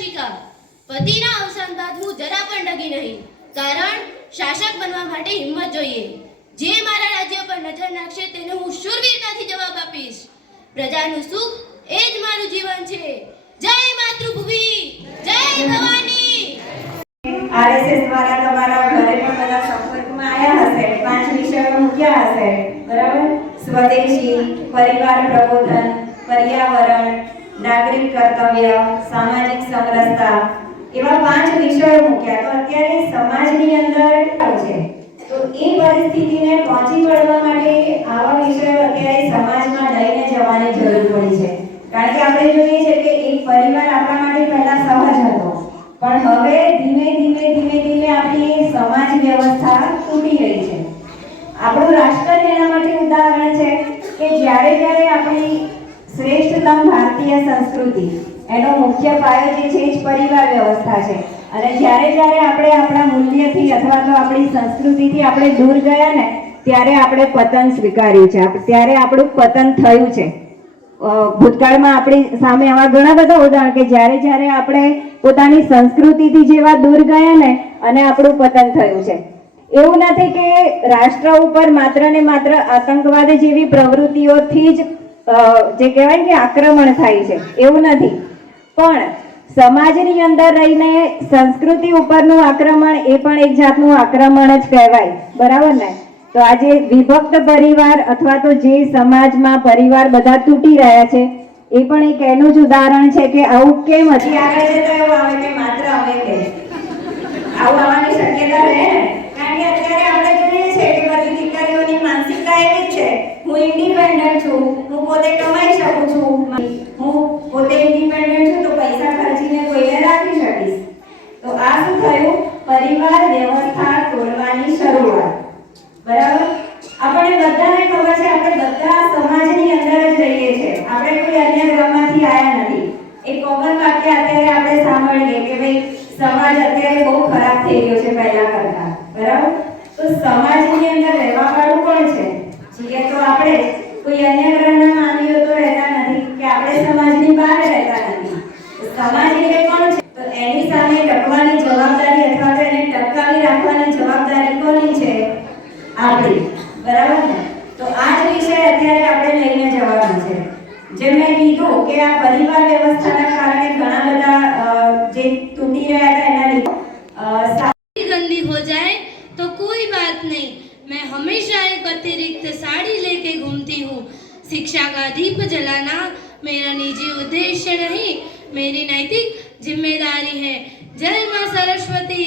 શિક્ષિકા। પતિના અવસાન બાદ હું જરા પણ ડગી નહીં, કારણ શાસક બનવા માટે હિંમત જોઈએ। જે મારા રાજ્ય પર નજર નાખશે તેને હું શૂરવીરતાથી જવાબ આપીશ। પ્રજાનું સુખ એ જ મારું જીવન છે। જય માતૃભૂમિ, જય ભવાની। આરએસએસ દ્વારા તમારા ઘરે પણ બધા સંપર્કમાં આવ્યા હશે, 5 વિષયો મૂક્યા હશે, બરાબર? સ્વદેશી, પરિવાર પ્રબોધન, પર્યાવરણ, નાગરિક કર્તવ્ય, સામાજિક સમરસતા, એવા 5 વિષયો મૂક્યા। તો અત્યારે સમાજની અંદર છે, તો એ પરિસ્થિતિને પહોંચી વળવા માટે આવા વિષયો અત્યારે સમાજમાં લઈને જવાની જરૂર પડી છે। કારણ કે આપણે જોઈએ છે કે એક પરિવાર આપણા માટે પહેલા સહજ હતો, પણ હવે ધીમે ધીમે આપણી સમાજ વ્યવસ્થા તૂટી રહી છે। આપણું રાષ્ટ્ર એના માટે ઉદાહરણ છે કે જ્યારે આપણી શ્રેષ્ઠતમ ભારતીય સંસ્કૃતિ એનો મુખ્ય પાયો જે છે એ પરિવાર વ્યવસ્થા છે, અને જ્યારે આપણે આપણા મૂલ્યથી અથવા તો આપણી સંસ્કૃતિથી આપણે દૂર ગયા ને ત્યારે આપણે પતન સ્વીકાર્યું છે, ત્યારે આપણું પતન થયું છે। ભૂતકાળમાં આપણી સામે આવા ઘણા બધા ઉદાહરણ કે જ્યારે આપણે પોતાની સંસ્કૃતિથી જેવા દૂર ગયા ને અને આપણું પતન થયું છે। એવું નથી કે રાષ્ટ્ર ઉપર માત્ર ને માત્ર આતંકવાદ જેવી પ્રવૃત્તિઓથી જ જે કહેવાય કે આક્રમણ થાય છે, એવું નથી, પણ સમાજની અંદર રહીને સંસ્કૃતિ ઉપરનું આક્રમણ એ પણ એક જાતનું આક્રમણ જ કહેવાય, બરાબર ને? તો આજે વિભક્ત પરિવાર અથવા તો જે સમાજમાં પરિવાર બધા તૂટી રહ્યા છે એ પણ એક એનું જ ઉદાહરણ છે કે આવું કેમ હજી આગળ જતા એવું આવે કે માત્ર અમે કે આવું આવવાની શક્યતા રહે ને? કારણ કે અત્યારે આપણે જોઈએ છે કે બધી દીકરીઓની માનસિકતા એવી જ છે, હું ઇન્ડિપેન્ડન્ટ છું, હું પોતે કમાઈ શકું છું, હું પોતે ઇન્ડિપેન્ડન્ટ છું તો પૈસા ખર્ચીને કોઈને રાખી શકીશ। તો આ શું થયું? પરિવાર વ્યવસ્થા તોડવાની શરૂઆત, બરાબર? આપણે બધાને ખબર છે, આપણે બધા સમાજની અંદર જ રહીએ છીએ, આપણે કોઈ અન્ય ગ્રહમાંથી આવ્યા નથી। એક કોમન વાક્ય અત્યારે આપણે સાંભળીએ કે ભાઈ સમાજ અત્યારે બહુ ખરાબ થઈ ગયો છે પહેલા કરતા, બરાબર? તો સમાજની અંદર રહેવા વાળું કોણ છે? છીએ તો આપણે જ, કોઈ અન્ય ગ્રહના માનવીઓ તો રહેતા નથી કે આપણે સમાજની બહાર રહેતા નથી। સમાજ એટલે કોણ છે? તો એની સામે ટકવાની જવાબદારી અથવા તો એને ટકાવી રાખવાની જવાબદારી કોની છે? આપણી, બરાબર ને? તો આ જ વિષય અત્યારે આપણે લઈને જવાનો છે। જેમ મેં કીધું કે આ પરિવાર વ્યવસ્થાના કારણે ઘણા બધા જે તૂટી રહ્યા હતા એના લીધે गंदी हो जाए तो कोई बात नहीं, मैं हमेशा एक अतिरिक्त साड़ी लेके घूमती हूँ। शिक्षा का दीप जलाना मेरा निजी उद्देश्य नहीं, मेरी नैतिक जिम्मेदारी है। जय मां सरस्वती।